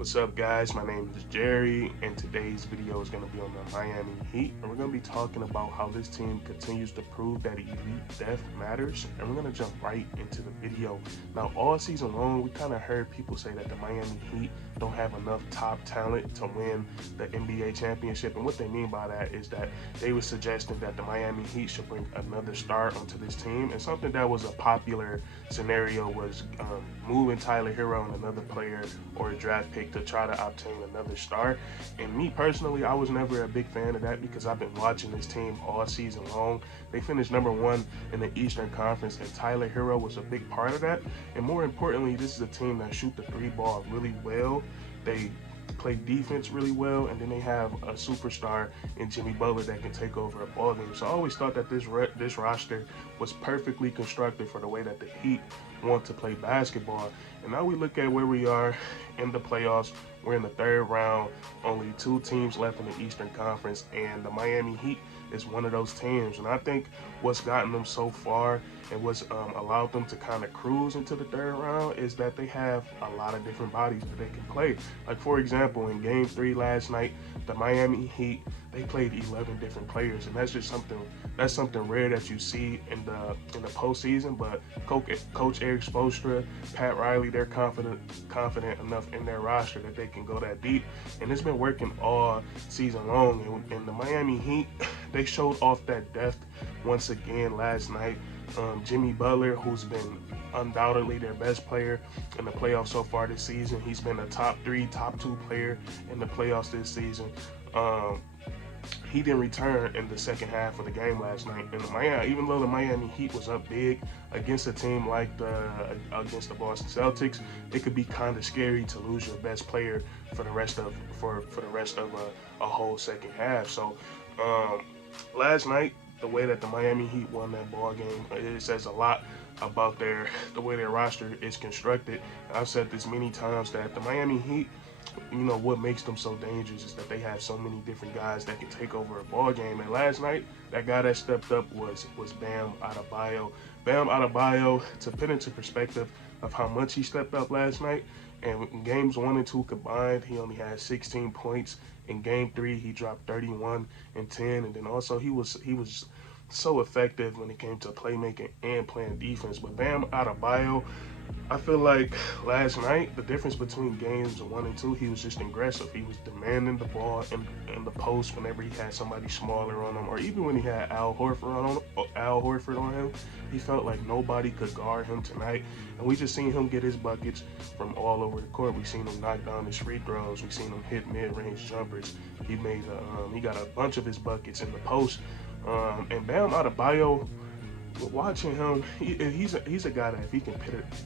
What's up, guys? My name is Jerry, and today's video is going to be on the Miami Heat. And we're going to be talking about how this team continues to prove that elite depth matters. And we're going to jump right into the video. Now, all season long, we kind of heard people say that the Miami Heat don't have enough top talent to win the NBA championship. And what they mean by that is that they were suggesting that the Miami Heat should bring another star onto this team. And something that was a popular scenario was moving Tyler Hero and another player or a draft pick to try to obtain another star. And me personally, I was never a big fan of that because I've been watching this team all season long. They finished #1 in the Eastern Conference, and Tyler Hero was a big part of that. And more importantly, this is a team that shoot the three ball really well. They play defense really well, and then they have a superstar in Jimmy Butler that can take over a ball game. So I always thought that this roster was perfectly constructed for the way that the Heat want to play basketball. And now we look at where we are in the playoffs. We're in the third round, only 2 teams left in the Eastern Conference, and the Miami Heat is one of those teams. And I think what's gotten them so far and what's allowed them to kind of cruise into the third round is that they have a lot of different bodies that they can play. Like, for example, in Game 3 last night, the Miami Heat, they played 11 different players, and that's just something rare that you see in the postseason. But Coach Eric Spoelstra, Pat Riley, they're confident enough in their roster that they can go that deep, and it's been working all season long. And the Miami Heat, they showed off that depth once again last night. Jimmy Butler, who's been undoubtedly their best player in the playoffs so far this season. He's been a top 3, top 2 player in the playoffs this season. He didn't return in the second half of the game last night. And even though the Miami Heat was up big against a team like against the Boston Celtics, it could be kind of scary to lose your best player for the rest of a whole second half. So last night, the way that the Miami Heat won that ball game, it says a lot about the way their roster is constructed. I've said this many times that the Miami Heat, what makes them so dangerous is that they have so many different guys that can take over a ball game. And last night, that guy that stepped up was Bam Adebayo. Bam Adebayo, to put into perspective of how much he stepped up last night, and in games 1 and 2 combined, he only had 16 points. In Game 3, he dropped 31 and 10, and then also he was so effective when it came to playmaking and playing defense. But Bam Adebayo, I feel like last night, the difference between games 1 and 2, he was just aggressive. He was demanding the ball in the post whenever he had somebody smaller on him, or even when he had Al Horford on him. He felt like nobody could guard him tonight. And we just seen him get his buckets from all over the court. We seen him knock down his free throws. We seen him hit mid-range jumpers. He got a bunch of his buckets in the post. And Bam Adebayo, watching him, he's a guy that if he can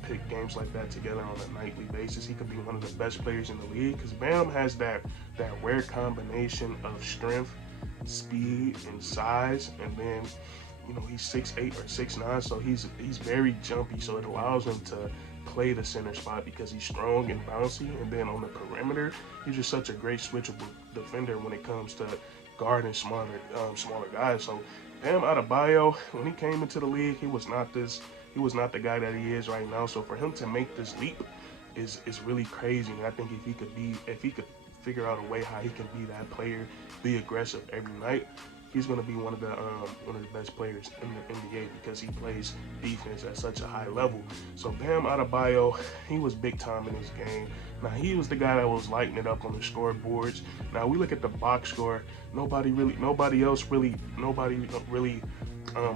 pick games like that together on a nightly basis, he could be one of the best players in the league. Because Bam has that rare combination of strength, speed, and size, and then he's 6'8" or 6'9", so he's very jumpy. So it allows him to play the center spot because he's strong and bouncy. And then on the perimeter, he's just such a great switchable defender when it comes to guarding smaller guys. So Bam Adebayo, when he came into the league, he was not the guy that he is right now. So for him to make this leap is really crazy. And I think if he could figure out a way how he can be that player, be aggressive every night, he's going to be one of the best players in the NBA because he plays defense at such a high level. So Bam Adebayo, he was big time in this game. Now, he was the guy that was lighting it up on the scoreboards. Now, we look at the box score. Nobody really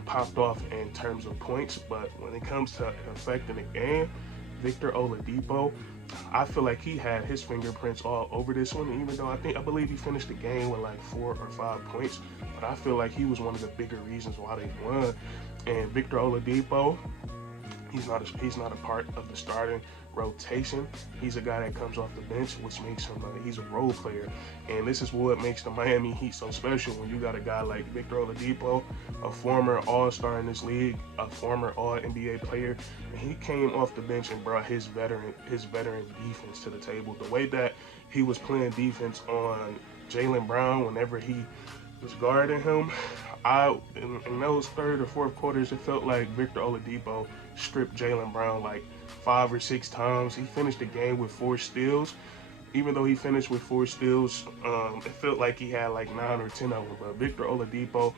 popped off in terms of points. But when it comes to affecting the game, Victor Oladipo, I feel like he had his fingerprints all over this one, even though I believe he finished the game with like 4 or 5 points. But I feel like he was one of the bigger reasons why they won. And Victor Oladipo, he's not a part of the starting rotation. He's a guy that comes off the bench, which makes him he's a role player. And this is what makes the Miami Heat so special when you got a guy like Victor Oladipo, a former All-Star in this league, a former All-NBA player, and he came off the bench and brought his veteran defense to the table. The way that he was playing defense on Jaylen Brown whenever he was guarding him, in those third or fourth quarters, it felt like Victor Oladipo stripped Jaylen Brown like 5 or 6 times. He finished the game with 4 steals. even though he finished with 4 steals, it felt like he had like 9 or 10 of them. But Victor Oladipo,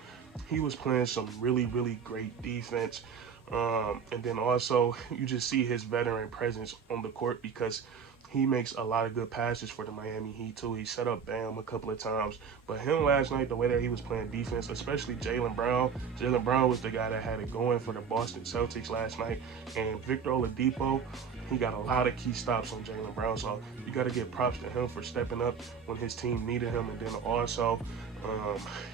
he was playing some really, really great defense. And then also, you just see his veteran presence on the court because he makes a lot of good passes for the Miami Heat too. He set up Bam a couple of times. But him last night, the way that he was playing defense, especially Jaylen Brown. Jaylen Brown was the guy that had it going for the Boston Celtics last night. And Victor Oladipo, he got a lot of key stops on Jaylen Brown. So you got to give props to him for stepping up when his team needed him. And then also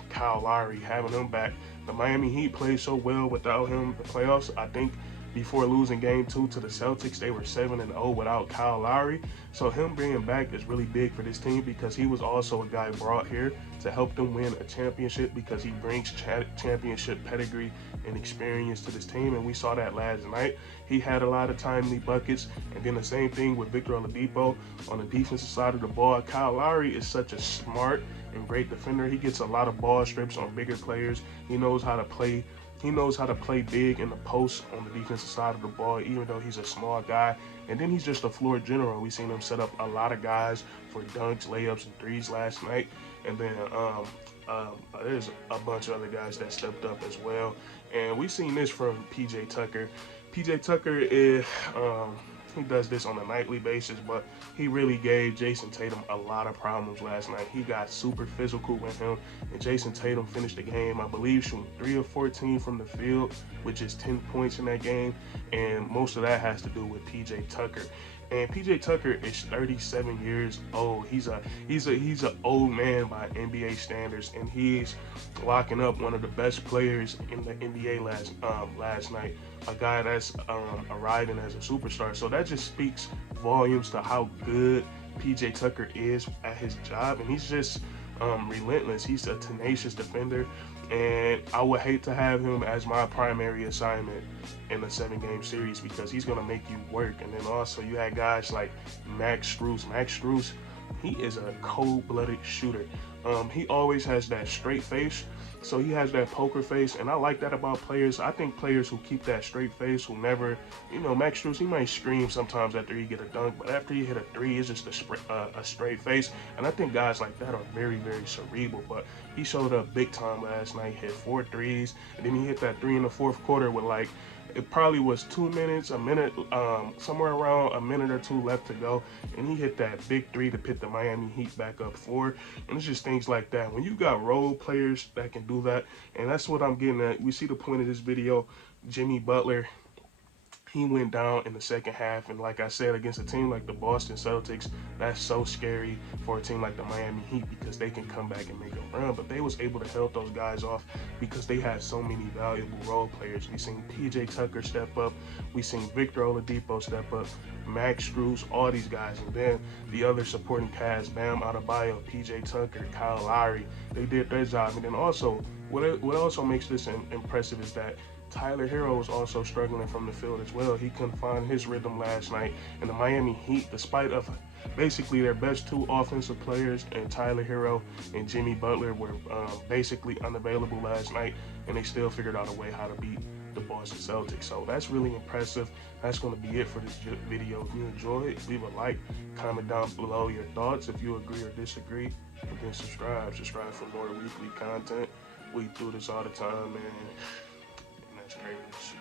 Kyle Lowry, having him back. The Miami Heat played so well without him the playoffs. I think before losing game 2 to the Celtics, they were 7-0 without Kyle Lowry. So him bringing back is really big for this team because he was also a guy brought here to help them win a championship because he brings championship pedigree and experience to this team. And we saw that last night. He had a lot of timely buckets. And then the same thing with Victor Oladipo on the defensive side of the ball. Kyle Lowry is such a smart and great defender. He gets a lot of ball strips on bigger players. He knows how to play big in the post on the defensive side of the ball, even though he's a small guy. And then he's just a floor general. We've seen him set up a lot of guys for dunks, layups, and threes last night. And then there's a bunch of other guys that stepped up as well. And we've seen this from PJ Tucker. PJ Tucker is he does this on a nightly basis, but he really gave Jason Tatum a lot of problems last night. He got super physical with him, and Jason Tatum finished the game, I believe, shooting 3 of 14 from the field, which is 10 points in that game, and most of that has to do with PJ Tucker. And PJ Tucker is 37 years old. He's an old man by NBA standards, and he's locking up one of the best players in the NBA last night. A guy that's arriving as a superstar. So that just speaks volumes to how good PJ Tucker is at his job, and he's just relentless. He's a tenacious defender, and I would hate to have him as my primary assignment in a 7-game series because he's going to make you work. And then also you had guys like Max Strus. Max Strus, he is a cold-blooded shooter. He always has that straight face, so he has that poker face, and I like that about players. I think players who keep that straight face, who never, Max Strus, he might scream sometimes after he get a dunk, but after he hit a 3, it's just a straight face. And I think guys like that are very, very cerebral. But he showed up big time last night, hit 4 threes, and then he hit that 3 in the fourth quarter with like, it probably was 2 minutes, a minute, somewhere around a minute or 2 left to go, and he hit that big 3 to put the Miami Heat back up 4. And it's just things like that. When you got role players that can do that, and that's what I'm getting at. We see the point of this video. Jimmy Butler, he went down in the second half, and like I said, against a team like the Boston Celtics, that's so scary for a team like the Miami Heat because they can come back and make a run. But they was able to help those guys off because they had so many valuable role players. We seen PJ Tucker step up, we seen Victor Oladipo step up, Max Strus, all these guys, and then the other supporting cast, Bam Adebayo, PJ Tucker, Kyle Lowry, they did their job. And then also, what also makes this impressive is that Tyler Hero was also struggling from the field as well. He couldn't find his rhythm last night. And the Miami Heat, despite of basically their best 2 offensive players, and Tyler Hero and Jimmy Butler were basically unavailable last night, and they still figured out a way how to beat the Boston Celtics. So that's really impressive. That's going to be it for this video. If you enjoyed, leave a like, comment down below your thoughts if you agree or disagree, and then subscribe for more weekly content. We do this all the time, man. That's crazy.